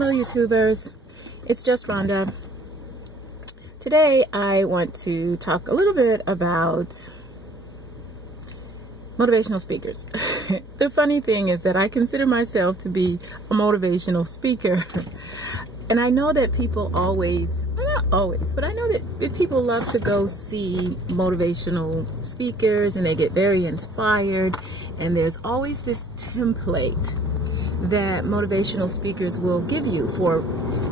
Hello YouTubers, it's just Rhonda. Today I want to talk a little bit about motivational speakers. The funny thing is that I consider myself to be a motivational speaker. And I know that people always, well, not always, but I know that people love to go see motivational speakers and they get very inspired. And there's always this template that motivational speakers will give you for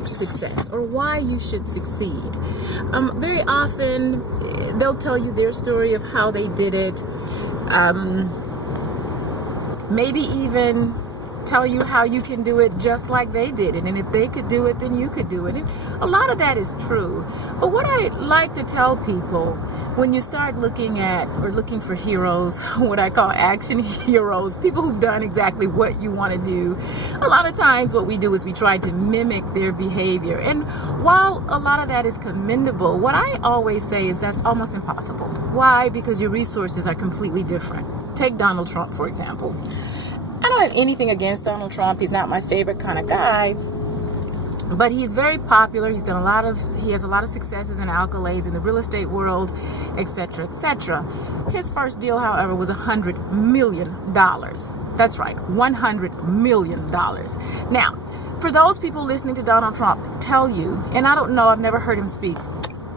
success or why you should succeed. Very often they'll tell you their story of how they did it. Maybe even tell you how you can do it just like they did it, and if they could do it, then you could do it. And a lot of that is true. But what I like to tell people, when you start looking at or looking for heroes, what I call action heroes, people who've done exactly what you want to do, a lot of times what we do is we try to mimic their behavior. And while a lot of that is commendable, what I always say is that's almost impossible. Why? Because your resources are completely different. Take Donald Trump, for example. I don't have anything against Donald Trump. He's not my favorite kind of guy, but he's very popular. He has a lot of successes and accolades in the real estate world, etc., etc. His first deal, however, was $100 million. That's right, $100 million. Now, for those people listening to Donald Trump tell you, and I don't know, I've never heard him speak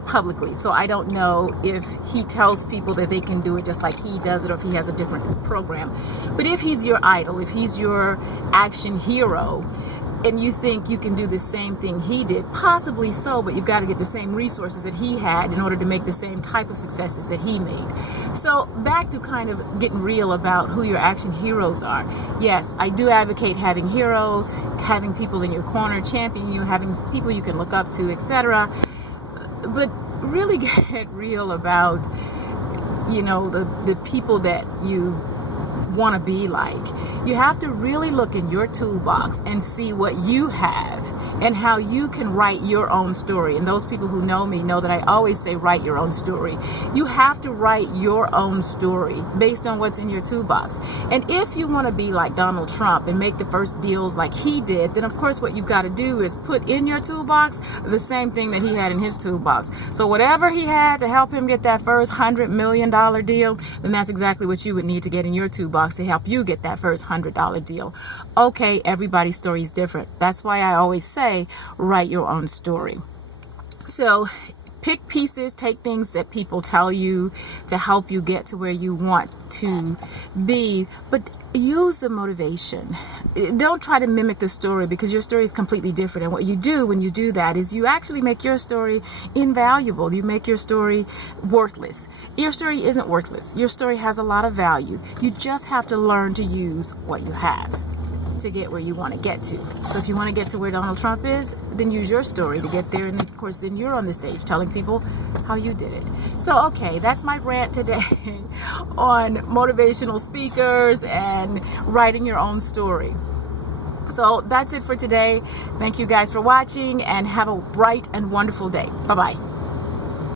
publicly, so I don't know if he tells people that they can do it just like he does it or if he has a different program. But if he's your idol, if he's your action hero, and you think you can do the same thing he did, possibly so, but you've got to get the same resources that he had in order to make the same type of successes that he made. So back to kind of getting real about who your action heroes are. Yes, I do advocate having heroes, having people in your corner championing you, having people you can look up to, etc. But really get real about, the people that you want to be like. You have to really look in your toolbox and see what you have and how you can write your own story. And those people who know me know that I always say write your own story. You have to write your own story based on what's in your toolbox. And if you want to be like Donald Trump and make the first deals like he did, then of course what you've got to do is put in your toolbox the same thing that he had in his toolbox. So whatever he had to help him get that first $100 million deal, then that's exactly what you would need to get in your toolbox to help you get that first $100 deal. Okay, everybody's story is different. That's why I always say write your own story. So pick pieces, take things that people tell you to help you get to where you want to be, but use the motivation. Don't try to mimic the story because your story is completely different. And what you do when you do that is you actually make your story invaluable. You make your story worthless. Your story isn't worthless. Your story has a lot of value. You just have to learn to use what you have to get where you want to get to. So if you want to get to where Donald Trump is, then use your story to get there. And of course, then you're on the stage telling people how you did it. So, okay, that's my rant today on motivational speakers and writing your own story. So that's it for today. Thank you guys for watching and have a bright and wonderful day. Bye-bye.